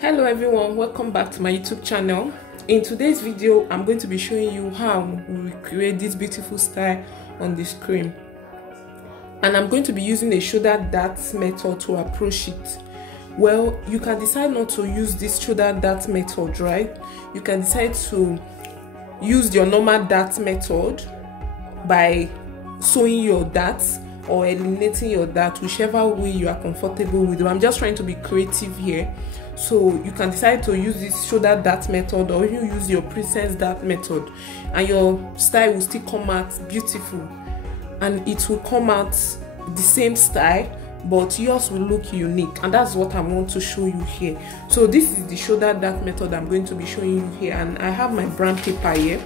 Hello everyone, welcome back to my YouTube channel. In today's video I'm going to be showing you how we create this beautiful style on the screen, and I'm going to be using a shoulder dart method to approach it. Well, you can decide not to use this shoulder dart method, right? You can decide to use your normal dart method by sewing your darts or eliminating your dart, whichever way you are comfortable with. I'm just trying to be creative here, so you can decide to use this shoulder dart method or you use your princess dart method, and your style will still come out beautiful, and it will come out the same style, but yours will look unique, and that's what I want to show you here. So this is the shoulder dart method I'm going to be showing you here, and I have my brown paper here,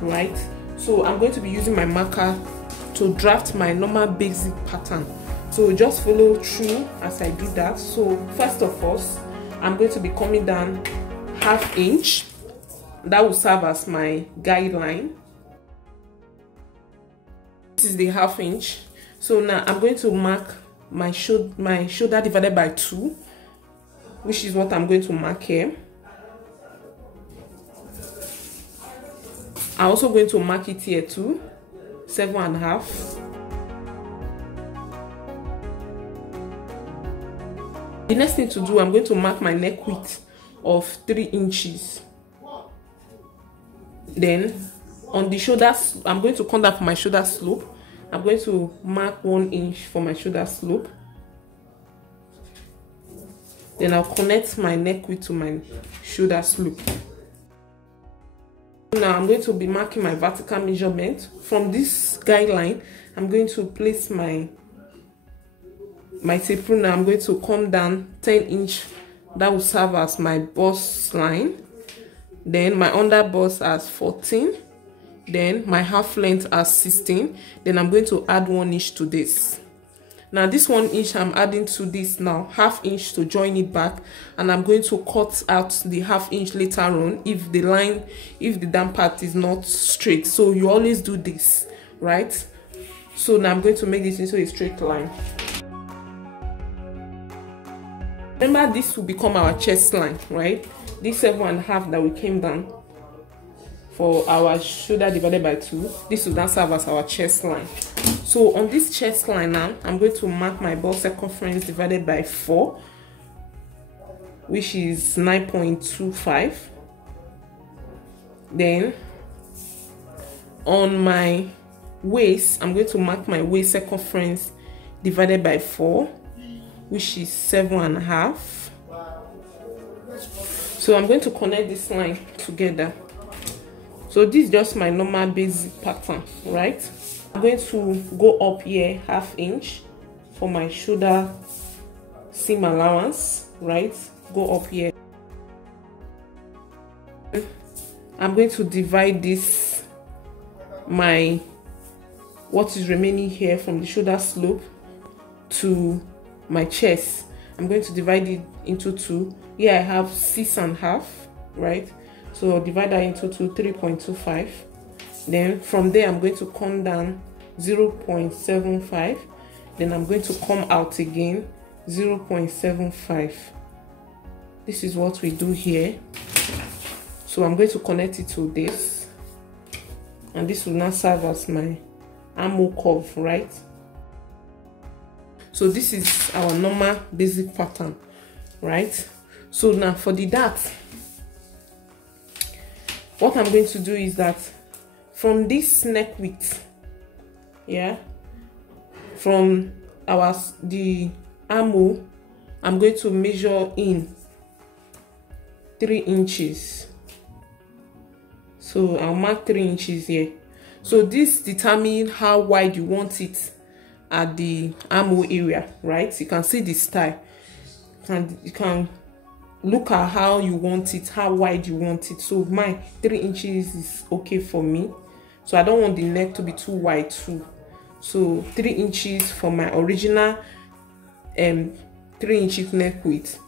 right? So I'm going to be using my marker to draft my normal basic pattern, so just follow through as I do that. So first of all, I'm going to be coming down ½ inch. That will serve as my guideline. This is the ½ inch. So now I'm going to mark my shoulder divided by 2, which is what I'm going to mark here. I'm also going to mark it here too, 7.5. The next thing to do, I'm going to mark my neck width of 3 inches. Then on the shoulders, I'm going to come down for my shoulder slope. I'm going to mark 1 inch for my shoulder slope. Then I'll connect my neck width to my shoulder slope. Now I'm going to be marking my vertical measurement. From this guideline, I'm going to place my tape rule. Now I'm going to come down 10 inch. That will serve as my bust line. Then my under bust as 14. Then my half length as 16. Then I'm going to add 1 inch to this. Now this 1 inch I'm adding to this now, ½ inch to join it back, and I'm going to cut out the ½ inch later on if the down part is not straight. So you always do this, right? So now I'm going to make this into a straight line. Remember, this will become our chest line, right? This 7.5 that we came down for our shoulder divided by 2, this will now serve as our chest line. So on this chest line now, I'm going to mark my bust circumference divided by 4, which is 9.25. Then on my waist, I'm going to mark my waist circumference divided by 4, which is 7.5. So I'm going to connect this line together. So this is just my normal basic pattern, right? I'm going to go up here ½ inch for my shoulder seam allowance, right? Go up here. I'm going to divide this, what is remaining here from the shoulder slope to my chest. I'm going to divide it into 2. Here I have 6.5, right? So I'll divide that into 2, 3.25. Then from there I'm going to come down 0.75. Then I'm going to come out again 0.75. This is what we do here. So I'm going to connect it to this, and this will now serve as my armhole curve, right? So this is our normal basic pattern, right? So now for the dart, what I'm going to do is that from this neck width, yeah, from the armhole, I'm going to measure in 3 inches. So I'll mark 3 inches here. So this determines how wide you want it at the armhole area, right? You can see the style, and you can look at how you want it, how wide you want it. So my 3 inches is okay for me, so I don't want the neck to be too wide too. So 3 inches for my original 3 inches neck width.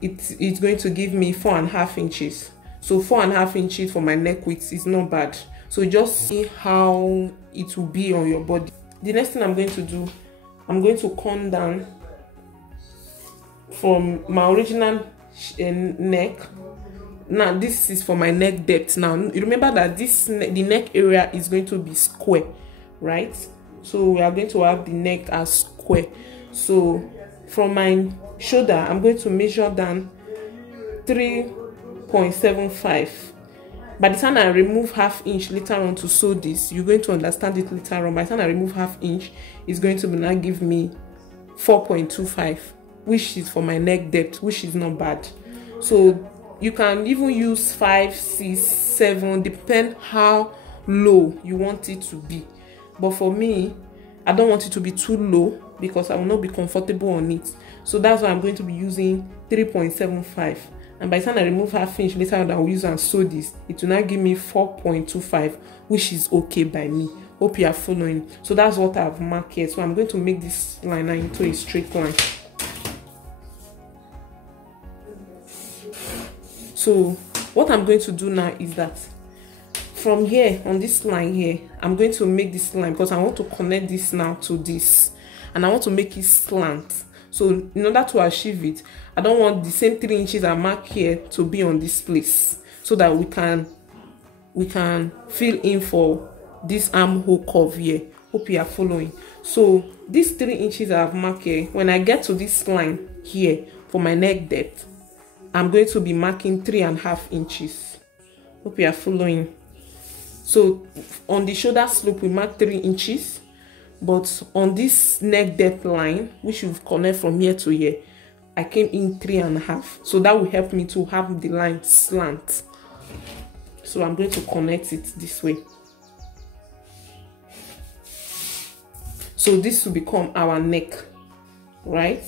It's going to give me 4.5 inches. So 4.5 inches for my neck width is not bad. So just see how it will be on your body. The next thing I'm going to do, I'm going to come down from my original neck. Now this is for my neck depth. Now you remember that the neck area is going to be square, right? So we are going to have the neck as square. So from my shoulder, I'm going to measure down 3.75. By the time I remove ½ inch later on to sew this, you're going to understand it later on. By the time I remove ½ inch, it's going to now give me 4.25, which is for my neck depth, which is not bad. So you can even use 5, 6, 7, depend how low you want it to be. But for me, I don't want it to be too low because I will not be comfortable on it. So that's why I'm going to be using 3.75. And by the time I remove ½ inch later on, I will use and sew this. It will now give me 4.25, which is okay by me. Hope you are following. So that's what I've marked here. So I'm going to make this line now into a straight line. So what I'm going to do now is that from here on this line here, I'm going to make this line because I want to connect this now to this, and I want to make it slant. So in order to achieve it, I don't want the same 3 inches I mark here to be on this place, so that we can fill in for this armhole curve here. Hope you are following. So these 3 inches I have marked here, when I get to this line here for my neck depth, I'm going to be marking 3.5 inches. Hope you are following. So on the shoulder slope we mark 3 inches, but on this neck depth line, which will connect from here to here, I came in 3.5. So that will help me to have the line slant. So I'm going to connect it this way. So this will become our neck, right?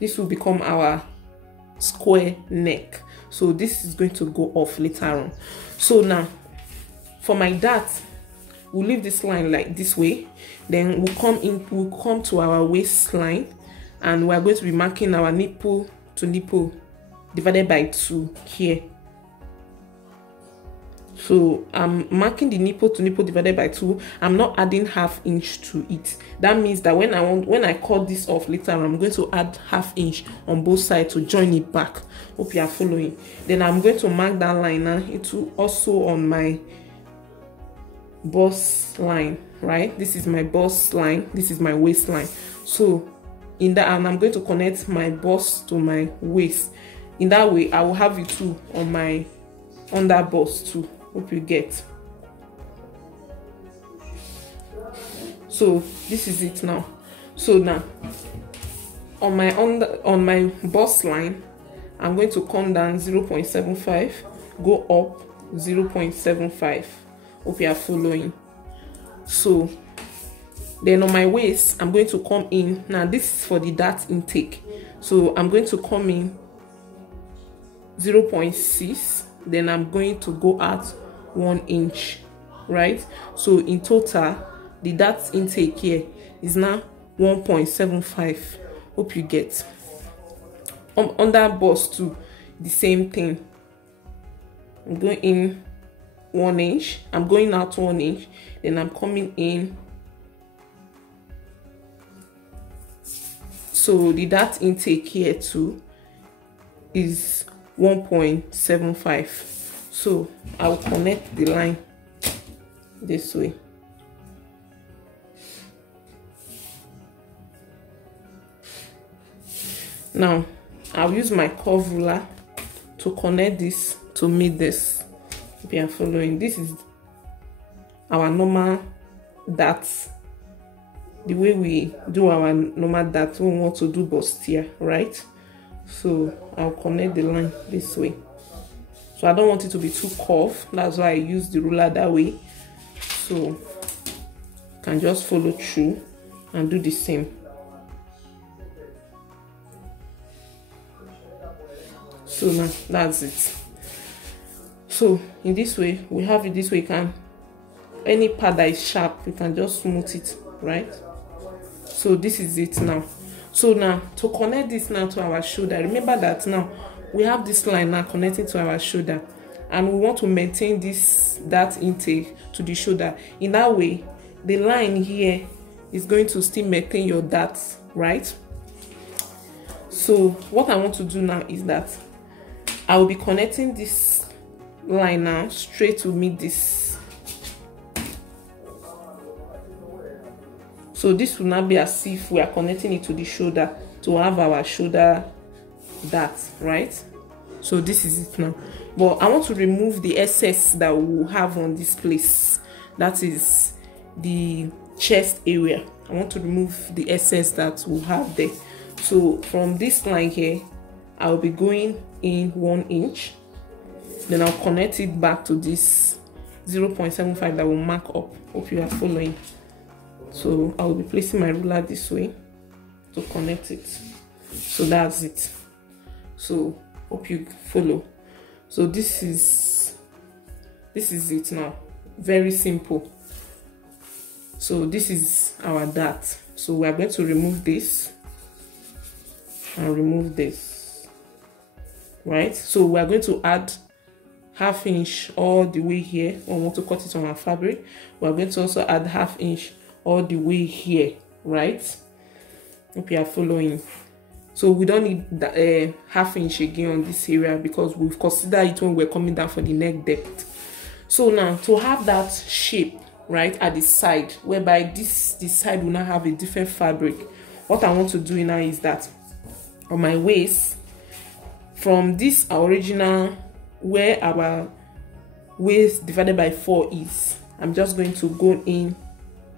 This will become our square neck. So this is going to go off later on. So now for my dart, we'll leave this line like this way. Then we'll come to our waistline, and we're going to be marking our nipple to nipple divided by 2 here. So I'm marking the nipple to nipple divided by 2. I'm not adding ½ inch to it. That means that when I cut this off later, I'm going to add ½ inch on both sides to join it back. Hope you are following. Then I'm going to mark that line now. It will also on my bust line, right? This is my bust line, this is my waistline. So in that, and I'm going to connect my bust to my waist. In that way, I will have it too on my under bust too. Hope you get. So this is it now. So now on my bust line, I'm going to come down 0.75, go up 0.75. Hope you are following. So then on my waist, I'm going to come in. Now this is for the dart intake. So I'm going to come in 0.6. Then I'm going to go out 1 inch, right? So in total, the dart intake here is now 1.75. Hope you get. Under bust too, the same thing. I'm going in 1 inch, I'm going out 1 inch, then I'm coming in. So the dart intake here too is 1.75. So I will connect the line this way. Now I'll use my curve ruler to connect this to meet this. If you are following, this is our normal darts, the way we do our normal dart when we want to do bustier, right? So I'll connect the line this way. So I don't want it to be too curved, that's why I use the ruler that way. So you can just follow through and do the same. So now that's it. So in this way, we have it this way. You can, any part that is sharp, you can just smooth it, right? So this is it now. So now to connect this now to our shoulder, remember that now we have this line now connecting to our shoulder, and we want to maintain this dart intake to the shoulder. In that way, the line here is going to still maintain your darts, right? So what I want to do now is that I will be connecting this line now straight to meet this. So this will now be as if we are connecting it to the shoulder to have our shoulder dart, right? So this is it now. But I want to remove the excess that we will have on this place. That is the chest area. I want to remove the excess that we'll have there. So from this line here, I'll be going in 1 inch. Then I'll connect it back to this 0.75 that will mark up. Hope you are following. So I will be placing my ruler this way to connect it. So that's it. So hope you follow. So this is it now. Very simple. So this is our dart. So we are going to remove this and remove this, right? So we are going to add 1/2 inch all the way here. I want to cut it on our fabric. We are going to also add 1/2 inch all the way here, right? Hope you are following. So we don't need the 1/2 inch again on this area because we've considered it when we're coming down for the neck depth. So now to have that shape, right, at the side, whereby this side will now have a different fabric, what I want to do now is that on my waist, from this original where our waist divided by 4 is, I'm just going to go in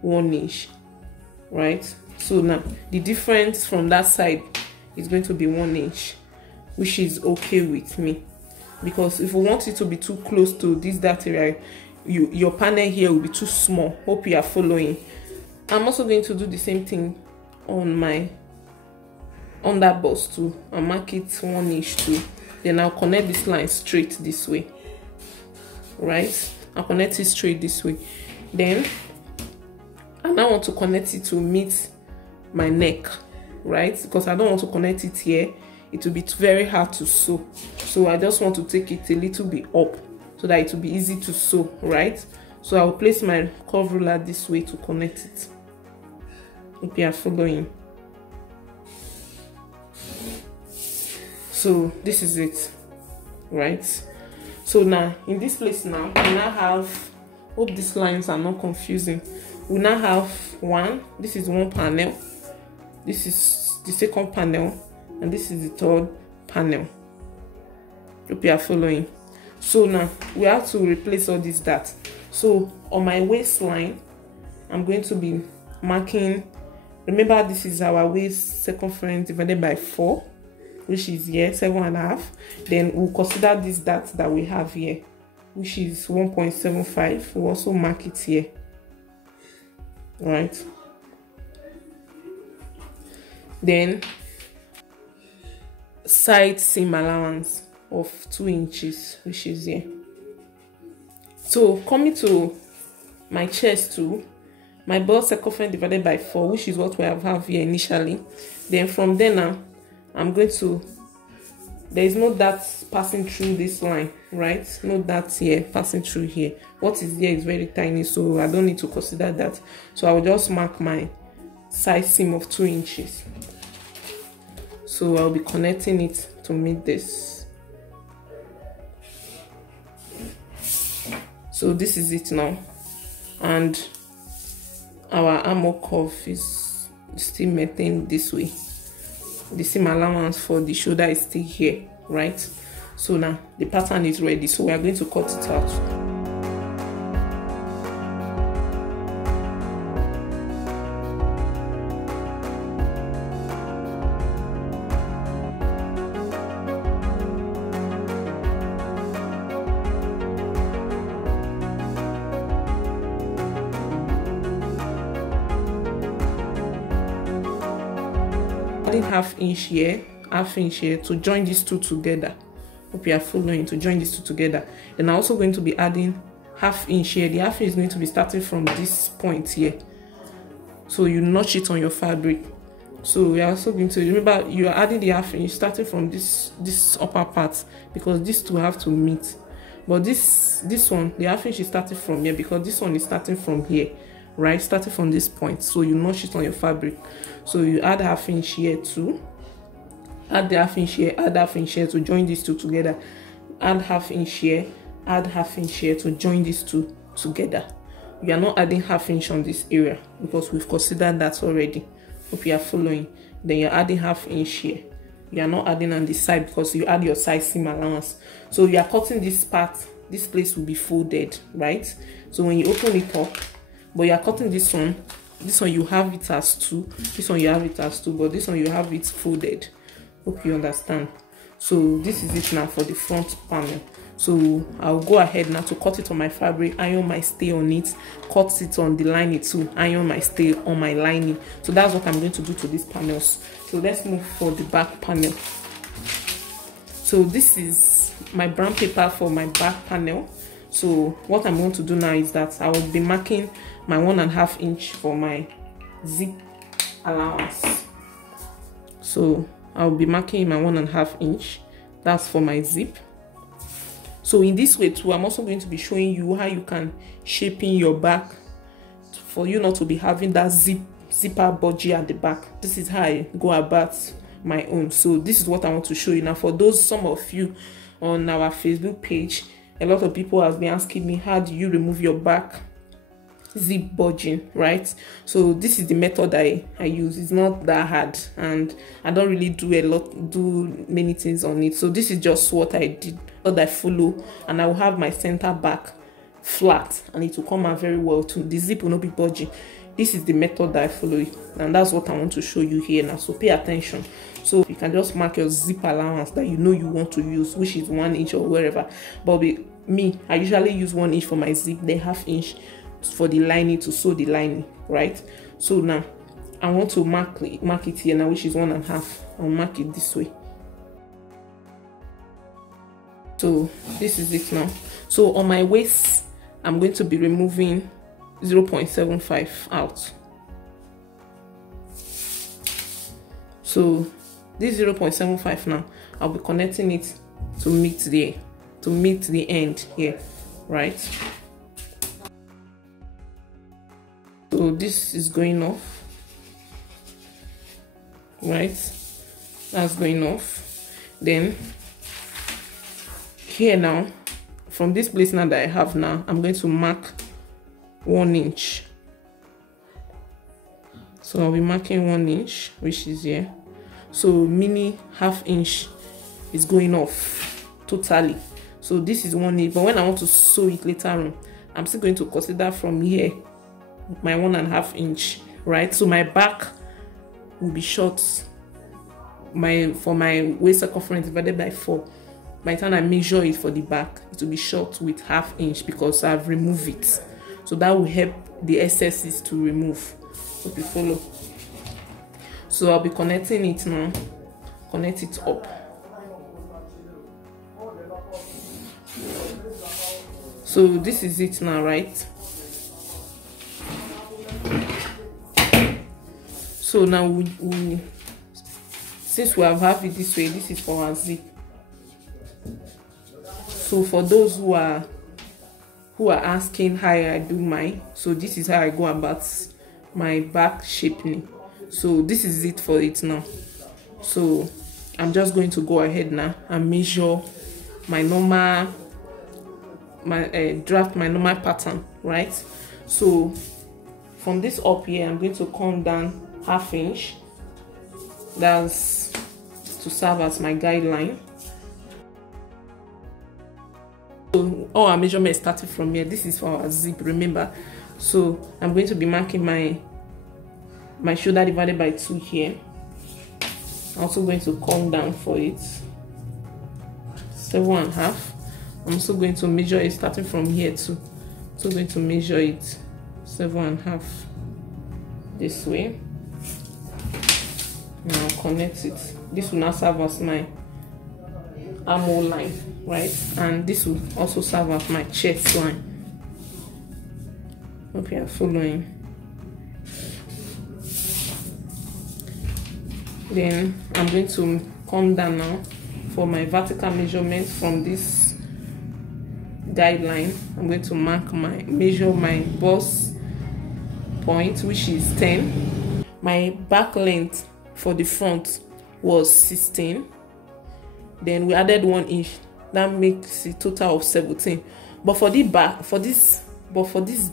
1 inch, right? So now the difference from that side is going to be 1 inch, which is okay with me, because if we want it to be too close to this dart area, your panel here will be too small. Hope you are following. I'm also going to do the same thing on my under bust too. I'll mark it 1 inch too. Then I'll connect this line straight this way, right? I'll connect it straight this way. Then I now want to connect it to meet my neck, right? Because I don't want to connect it here. It will be very hard to sew. So I just want to take it a little bit up so that it will be easy to sew, right? So I will place my curve ruler this way to connect it. Hope you are following. So this is it, right? So now in this place now, we now have, hope these lines are not confusing. We now have one, this is one panel, this is the second panel, and this is the third panel. Hope you are following. So now we have to replace all this dart. So on my waistline, I'm going to be marking, remember this is our waist circumference divided by 4, which is here 7.5. Then we'll consider this dart that we have here, which is 1.75. we'll also mark it here, right? Then side seam allowance of 2 inches, which is here. So coming to my chest too, my bust circumference divided by 4, which is what we have here initially. Then from there now, I'm going to, there is no dart passing through this line, right? No dart here passing through here. What is here is very tiny, so I don't need to consider that. So I will just mark my side seam of 2 inches. So I'll be connecting it to meet this. So this is it now, and our armor curve is still maintained this way. The seam allowance for the shoulder is still here, right? So now the pattern is ready, so we are going to cut it out. Adding 1/2 inch here, 1/2 inch here to join these two together. Hope you are following, to join these two together. Then I'm also going to be adding 1/2 inch here. The 1/2 inch is going to be starting from this point here. So you notch it on your fabric. So we are also going to, remember, you are adding the 1/2 inch starting from this upper part, because these two have to meet. But this one, the 1/2 inch is starting from here, because this one is starting from here, right? Starting from this point. So you notch it on your fabric. So you add 1/2 inch here too. add the half inch here, add half inch here to join these two together, add half inch here, add half inch here to join these two together. You are not adding half inch on this area because we've considered that already. Hope you are following. Then you're adding half inch here. You are not adding on this side because you add your side seam allowance. So you are cutting this part, this place will be folded, right? So when you open it up, but you are cutting this one you have it as 2, this one you have it as 2, but this one you have it folded. Hope you understand. So this is it now for the front panel. So I'll go ahead now to cut it on my fabric, iron my stay on it, cut it on the lining too, iron my stay on my lining. So that's what I'm going to do to these panels. So let's move for the back panel. So this is my brown paper for my back panel. So what I'm going to do now is that I will be marking my 1.5 inch for my zip allowance. So I'll be marking my 1.5 inch. That's for my zip. So in this way too, I'm also going to be showing you how you can shape in your back for you not to be having that zipper budgie at the back. This is how I go about my own. So this is what I want to show you now. For those, some of you on our Facebook page, a lot of people have been asking me, how do you remove your back zip budging, right? So this is the method I use. It's not that hard, and I don't really do many things on it. So this is just what I did, what I follow, and I will have my center back flat and it will come out very well too. The zip will not be budging. This is the method that I follow, and that's what I want to show you here now. So pay attention. So you can just mark your zip allowance that you know you want to use, which is 1 inch or wherever. But with me, I usually use 1 inch for my zip, then half inch for the lining to sew the lining, right? So now I want to mark it here now, which is 1.5. I'll mark it this way. So this is it now. So on my waist, I'm going to be removing 0.75 out. So this 0.75 now, I'll be connecting it to meet the end here, right? So this is going off, right? That's going off. Then here now, from this place now that I have now, I'm going to mark 1 inch. So I'll be marking 1 inch, which is here. So mini half inch is going off totally. So this is 1 inch, but when I want to sew it later on, I'm still going to consider from here my 1.5 inch, right? So my back will be short, for my waist circumference divided by 4. By the time I measure it for the back, it will be short with half inch because I've removed it. So that will help the excesses to remove. Hope you follow. So I'll be connecting it now. Connect it up. So this is it now, right? So now since we have it this way, this is for our zip. So for those who are asking how I do mine, so this is how I go about my back shaping. So this is it for it now. So I'm just going to go ahead now and measure my normal, draft my normal pattern, right? So from this up here, I'm going to come down half inch. That's to serve as my guideline. So all our measurements started from here. This is for our zip, remember. So I'm going to be marking my shoulder divided by 2 here. I'm also going to come down for it 7.5. I'm also going to measure it starting from here too. So I'm going to measure it 7.5 this way. Now connect it. This will now serve as my armhole line, right? And this will also serve as my chest line. Hope you are following. Then I'm going to come down now for my vertical measurement from this guideline. I'm going to measure my bust point, which is 10. My back length for the front was 16. Then we added 1 inch. That makes a total of 17. But for the back, for this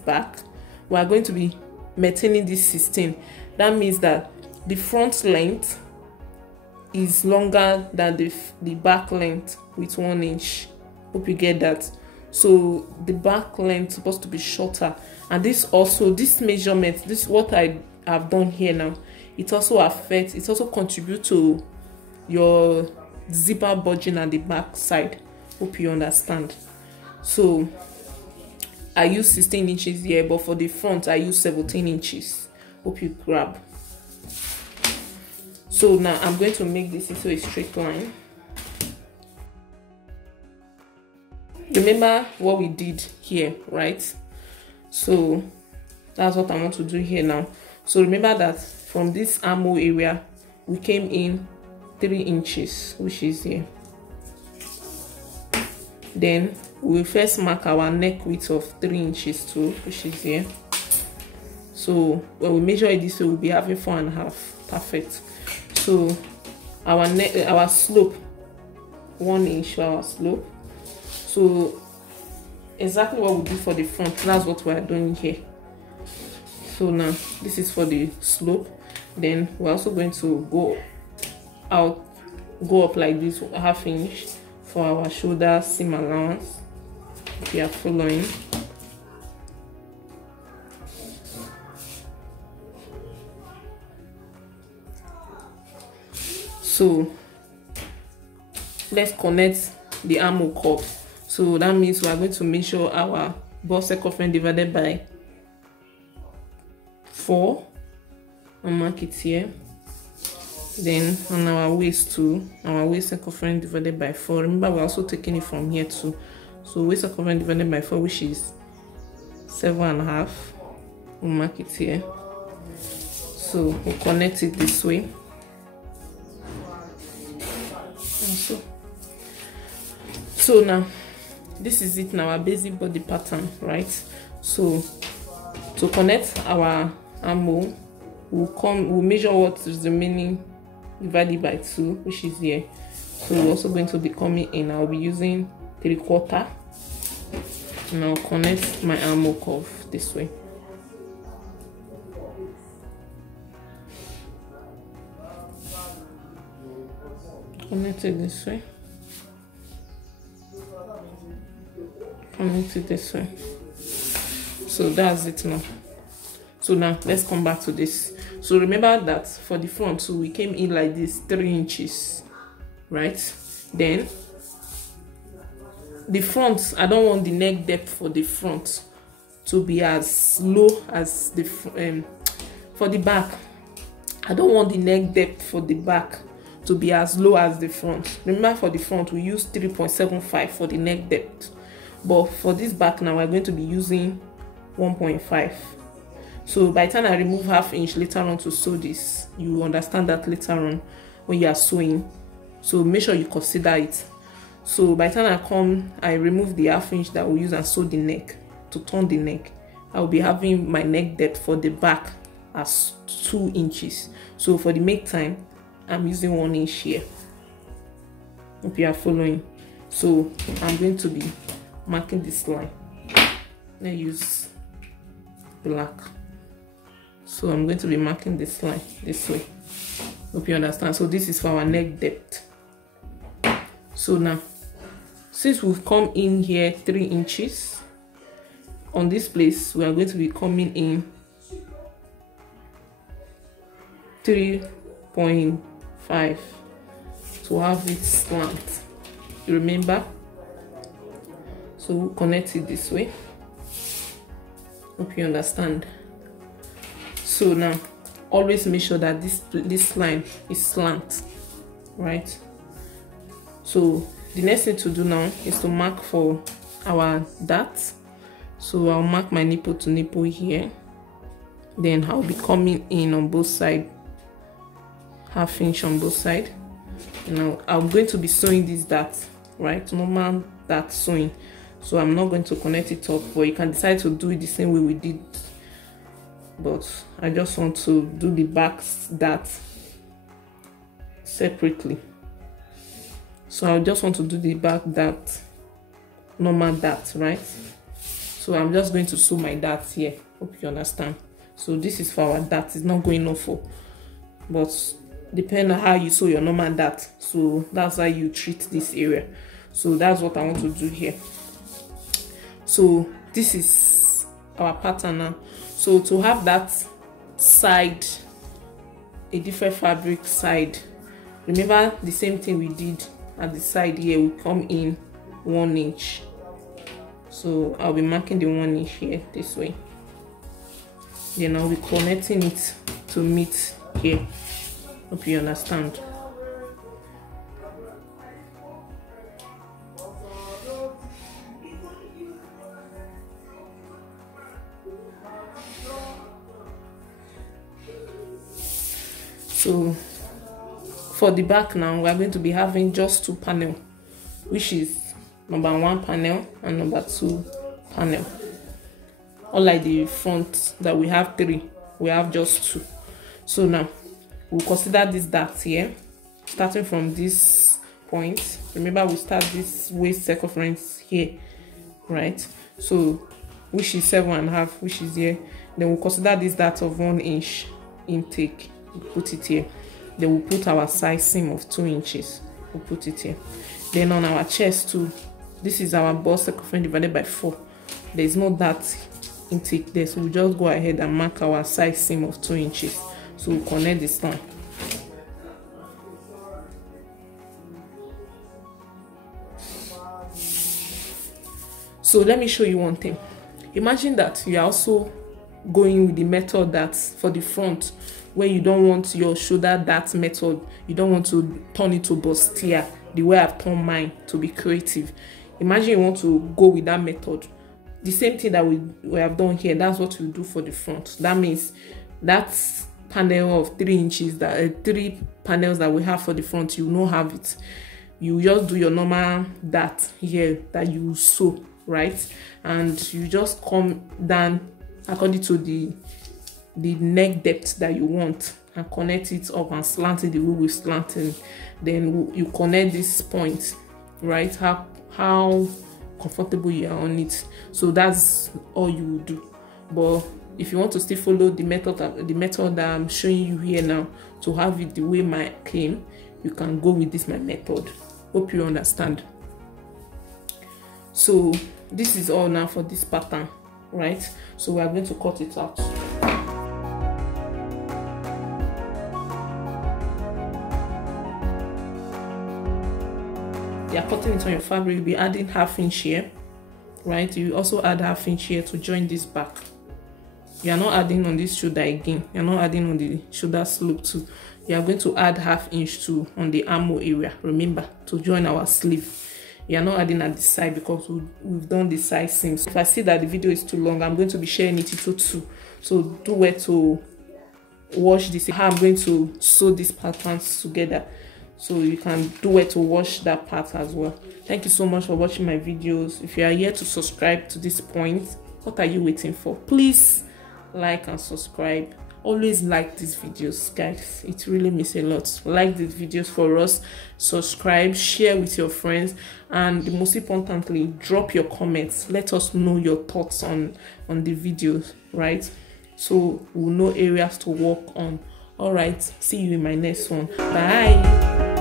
back, we are going to be maintaining this 16. That means that the front length is longer than the back length with 1 inch. Hope you get that. So the back length is supposed to be shorter, and this measurement, this what I have done here now, it also contributes to your zipper budging at the back side. Hope you understand. So I use 16 inches here, but for the front I use 17 inches. Hope you grab. So now I'm going to make this into a straight line. Remember what we did here, right? So that's what I want to do here now. So remember that from this armhole area we came in 3 inches, which is here. Then we will first mark our neck width of 3 inches too, which is here. So when we measure it this way, we'll be having 4.5. Perfect. So our slope, 1 inch for our slope. So exactly what we do for the front, that's what we are doing here. So now this is for the slope. Then we're also going to go up like this, 1/2 inch for our shoulder seam allowance, if you are following. So let's connect the armhole curve. So that means we are going to measure our bust circumference divided by 4 and mark it here. Then on our waist too, our waist circumference divided by 4. Remember, we're also taking it from here too. So waist circumference divided by 4, which is 7.5. We'll mark it here. So we'll connect it this way. So now this is it now, our basic body pattern, right? So to connect our armhole, we'll measure what is remaining divided by 2, which is here. So we're also going to be coming in. I'll be using 3/4, and I'll connect my armhole curve this way. Connect it this way. Connect it this way. So that's it now. So now let's come back to this. So remember that for the front, so we came in like this, 3 inches, right? Then the front, I don't want the neck depth for the front to be as low as the for the back. I don't want the neck depth for the back to be as low as the front. Remember, for the front we use 3.75 for the neck depth, but for this back now we're going to be using 1.5. So by the time I remove 1/2 inch later on to sew this, you understand that later on when you are sewing. So make sure you consider it. So by the time I remove the 1/2 inch that we'll use and sew the neck to turn the neck, I will be having my neck depth for the back as 2 inches. So for the make time, I'm using 1 inch here. If you are following, so I'm going to be marking this line. Let's use black. So I'm going to be marking this line this way. Hope you understand. So this is for our neck depth. So now, since we've come in here 3 inches on this place, we are going to be coming in 3.5 to have it slant. You remember? So we'll connect it this way. Hope you understand. So now always make sure that this line is slant, right? So the next thing to do now is to mark for our dart. So I'll mark my nipple to nipple here. Then I'll be coming in on both sides, 1/2 inch on both sides. Now I'm going to be sewing this dart, right? Normal dart sewing. So I'm not going to connect it up, but you can decide to do it the same way we did. But I just want to do the back dart separately. So I just want to do the back dart, normal dart, right? So I'm just going to sew my dart here. Hope you understand. So this is for our dart. It's not going off for, but depending on how you sew your normal dart, so that's how you treat this area. So that's what I want to do here. So this is our pattern now. So to have that side, a different fabric side, remember the same thing we did at the side here. We come in 1 inch. So I'll be marking the 1 inch here this way. Then I'll be connecting it to meet here. Hope you understand. So for the back now, we are going to be having just 2 panels, which is number 1 panel and number 2 panel. Unlike the front that we have 3, we have just 2. So now we'll consider this dart here, starting from this point. Remember, we start this waist circumference here, right? So which is 7.5, which is here. Then we'll consider this dart of 1 inch intake. We'll put it here. Then we'll put our size seam of 2 inches. We'll put it here. Then on our chest too, this is our bust circumference divided by 4. There's no dart intake there, so we'll just go ahead and mark our size seam of 2 inches. So we'll connect this line. So let me show you one thing. Imagine that you are also going with the method that for the front, where you don't want your shoulder dart method, you don't want to turn it to bustier the way I've turned mine to be creative. Imagine you want to go with that method. The same thing that we have done here, that's what we do for the front. That means that panel of 3 inches, that 3 panels that we have for the front, you don't have it. You just do your normal dart here that you sew, right? And you just come down according to the neck depth that you want and connect it up and slant it the way we're slanting. Then you connect this point, right? How comfortable you are on it. So that's all you will do. But if you want to still follow the method that I'm showing you here now, to have it the way mine came, you can go with this my method. Hope you understand. So this is all now for this pattern, right? So we are going to cut it out. You are cutting it on your fabric. You'll be adding 1/2 inch here, right? You also add 1/2 inch here to join this back. You are not adding on this shoulder again. You are not adding on the shoulder slope too. You are going to add 1/2 inch too on the armhole area. Remember, to join our sleeve. You are not adding at the side because we've done the side seams. If I see that the video is too long, I'm going to be sharing it into 2. So do where to watch this, how I'm going to sew these patterns together. So you can do where to watch that part as well. Thank you so much for watching my videos. If you are here to subscribe to this point, what are you waiting for? Please like and subscribe. Always like these videos, guys. It really means a lot. Like these videos for us, subscribe, share with your friends, and most importantly, drop your comments. Let us know your thoughts on the videos, right? So we'll know areas to work on. All right, see you in my next one. Bye.